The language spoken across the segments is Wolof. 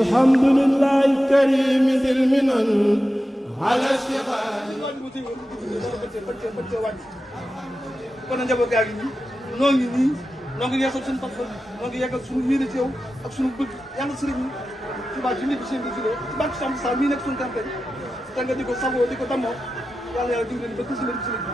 الحمد لله الكريم ذي المنن على اشتغال kon njaboot gaa ngi nii noo ngi nii noo ngi yeesal suñu pas-pas noo ngi yeggal suñu yéene ci yow ak suñu bëgg yàlla sëriñ bi ci baa ci nit bi seen bi ci barke Samba Sall mii nekk suñu campagne te nga di ko sagoo di ko damoo yàlla yàlla dimbali ba gis leen sëriñ bi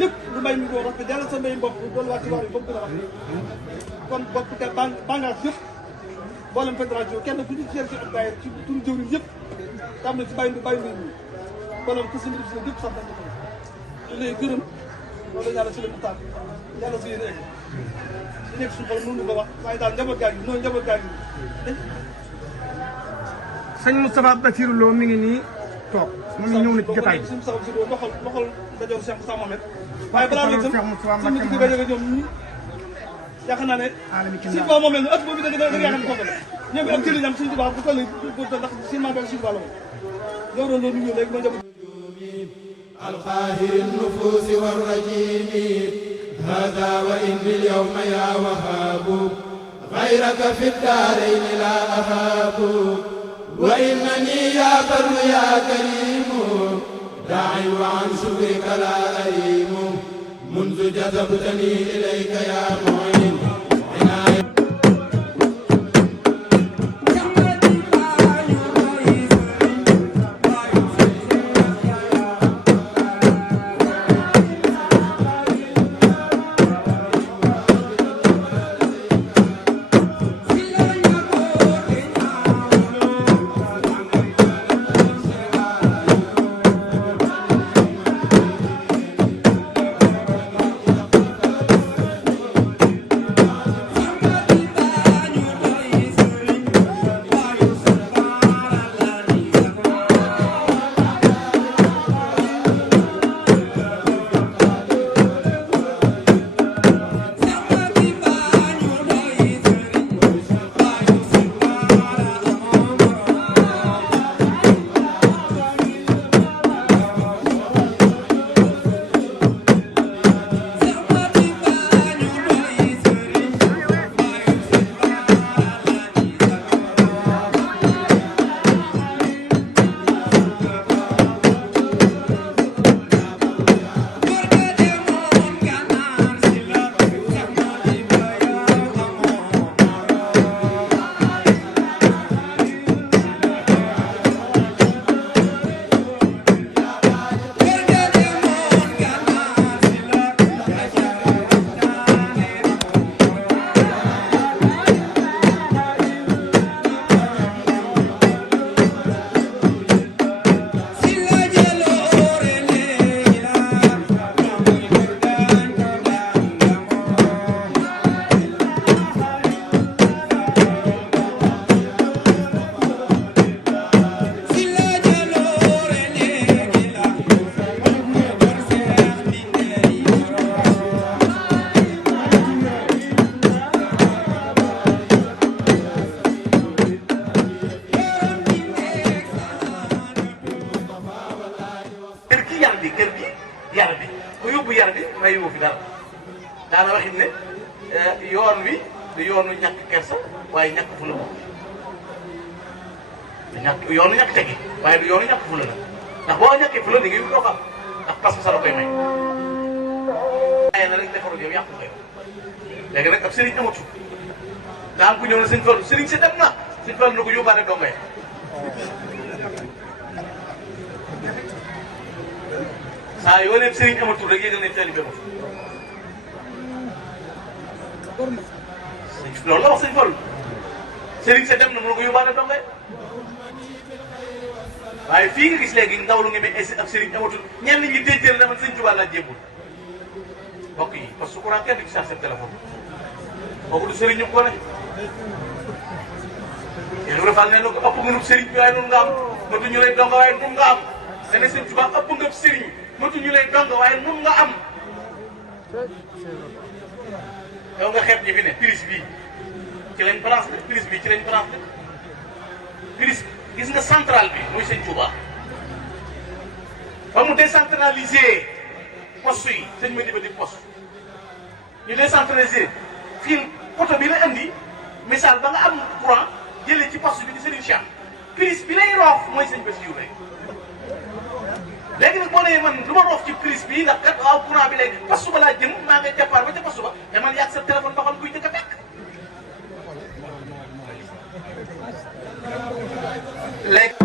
lépp lu mbay mi doo rafet yàlla sa mbay bopp doolu waat ci waar yi ba mu gën a rafet kon bopp te bàngaas yëpp mboolem fédération kenn ku ñu ci ak daayira ci turu jëwriñ yëpp tam na ci bàyyi mbay mi kon nag gis leen yëpp sax dañ ko ñu lay gërëm loolu yàlla si la mu taal yàlla si yéen egg di nekk suñu xol mënu ko wax waaye daal njaboot gaa ngi noonu njaboot gaa ngi sëñ Moustapha Bassirou Lo mi ngi nii toog moom ñëw na ci jotaay bi. suñu sax si loxol dajoor Cheikh Moussa Mohamed waaye balaa nga tam suñu nit ki ba jóge ñoom ñi yaakaar naa ne si ba moom mel ëpp boobu da nga yaakaar ne foofu la ñoom ak jëli ñam suñu tubaab bu toll ndax si maa doon suñu tubaab la moom yow doon loolu ñu léegi ma njaboot القاهر النفوس والرجيم هذا وإني اليوم يا وهاب غيرك في الدارين لا أهاب وإنني يا بر يا كريم داعي وعن شكرك لا أريم منذ جذبتني إليك يا معين mayu fi dara daana waxit ne yoon wi du yoonu ñàkk kersa waaye ñàkk fula ñàkk yoonu ñàkk tegi waaye du yoonu ñàkk fula nag ndax boo ñàkkee fula da ngay doo xam ndax parce que sa la koy may waaye na rek defaru yow yàqu ko yow léegi nag ab sëriñ amatu daan ku ñëw na sëñ Fallu sëriñ si dem na sëñ Fallu na ko yóbbaale dongo yi saa yoo leen sëriñ amatul rek yéegal ne taalibe amatu loolu la wax sëñ Fallu sëriñ sa dem na mu ne ko yóbbaale dongo yi waaye fii nga gis léegi ndaw lu ngi may ab sëriñ amatul ñenn ñi déjjël na man sëñ Tuubaa laa jébbul mbokk yi parce que courant kenn du ci chargé téléphone kooku du sëriñ ñu ko ne yéen refal ne ko ëpp nga nu sëriñ bi waaye noonu nga am matu ñu lay dongo waaye nun nga am dana sëñ Tuubaa ëpp nga sëriñ matu ñu lay dongo waaye nun nga am yow nga xeeb ñi fi ne prise bii ci lañ branché prise bii ci lañ branché prise gis nga centrale bi muy sëñ Tuubaa ba mu décentralisé poste yi sëñ ma diba di poste ñu décentralisé fii poto bi la andi misaal ba nga am courant jëlee ci poste bi di Serigne Cheikh crise bi lay roof mooy sëñ Bassirou rek léegi nag boo nee man lu ma roof ci crise bi ndax kat waaw courant bi léegi poste ba laa jëm maa ngi départ ba ca poste ba te man yàgg sa téléphone ba xam kuy njëkk a fekk léegi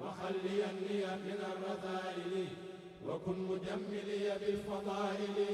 وخليني من الرذائل وكن مجملي بالفضائل